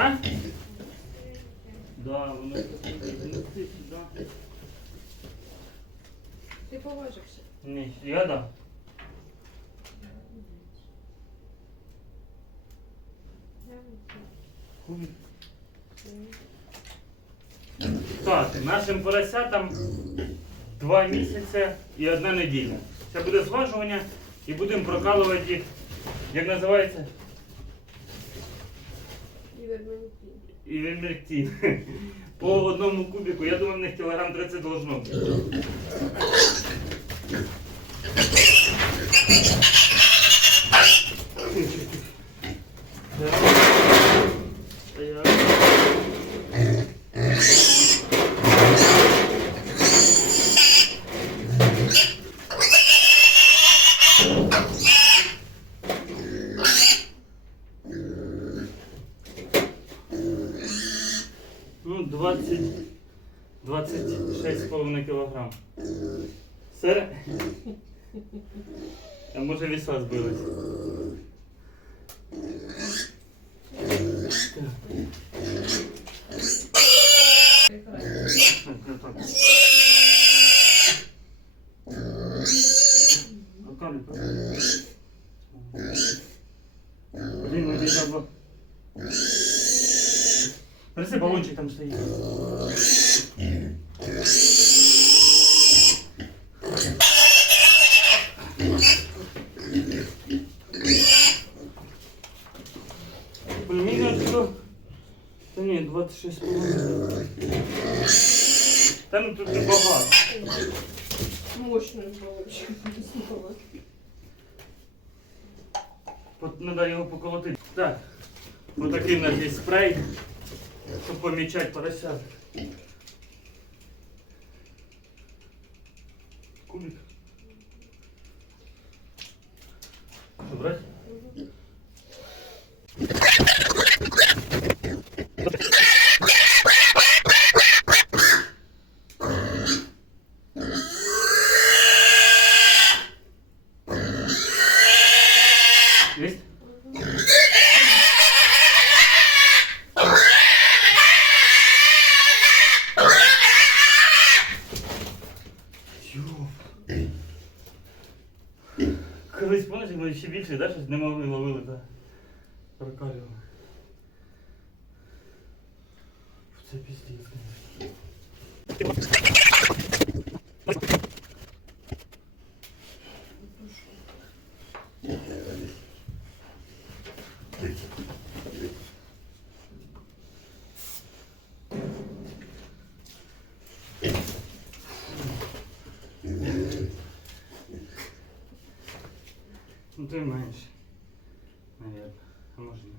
А? Да, воно сюди. Ти поважився. Ні, я да. Кубик. Так, нашим поросятам два місяці і одна неділя. Це буде зважування і будемо прокалувати їх, як називається, І він івермектин. По одному кубику, я думаю, в них кілограм 30 должно бути. Ну, 26,5 кілограм. Все? А може віса збились? Прекрасно. Так, так, так. Окалю, так. Блін, мені треба... Принеси балончик там стоїть. Блін, мені кажуть, що... Та ні, 26 Та ну тут небагато. Мощно балочка. Снова. От Надо його поколотити. Так, ось такий у нас є спрей, Щоб помічати поросят. Кубик. Брать? Колись і ще більше, да, щось не могли ловили, да? прокалювали. Це піздець, конечно. Ну ти менше. Наверное. А може ні.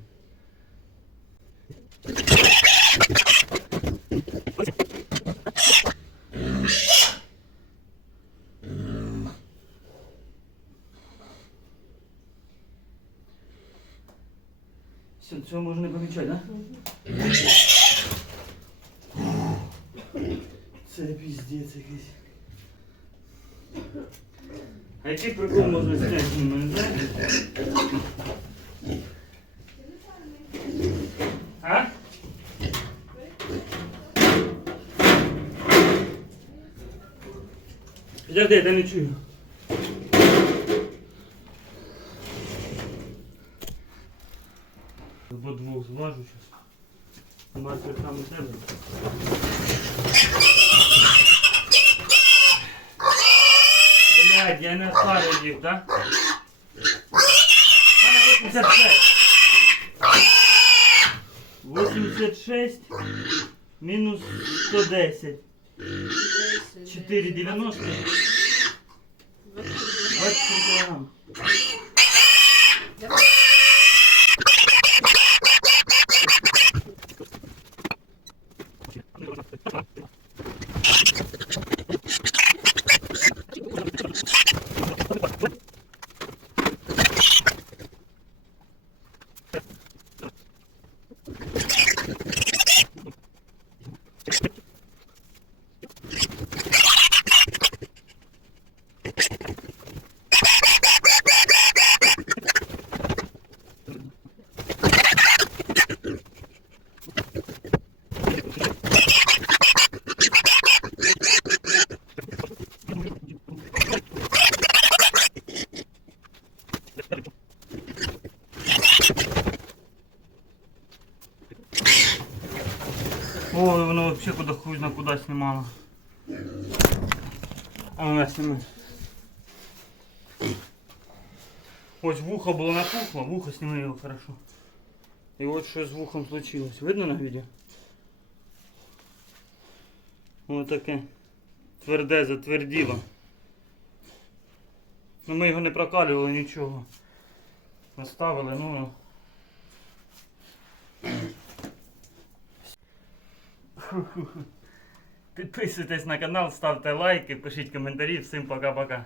Все, цього можна не помічати, да? Це піздець якийсь. А який прикол можна зняти ними, не? А? Подожди, я не чую. Бо двох зважу зараз. Мастер там у тебе. парю їх, да? У мене 86. 86 мінус 110. 4,90. 23 кілограм. Ой, воно взагалі куди хуй на куди знімало. А вона сніме. Ось вухо було напухло, вухо сніми його хорошо. І от що з вухом случилось. Видно на відео? Ось таке. Тверде затверділо. Ну ми його не прокалювали нічого. Оставили, ну. Підписуйтесь на канал, ставте лайки, пишіть коментарі. Всім пока-пока.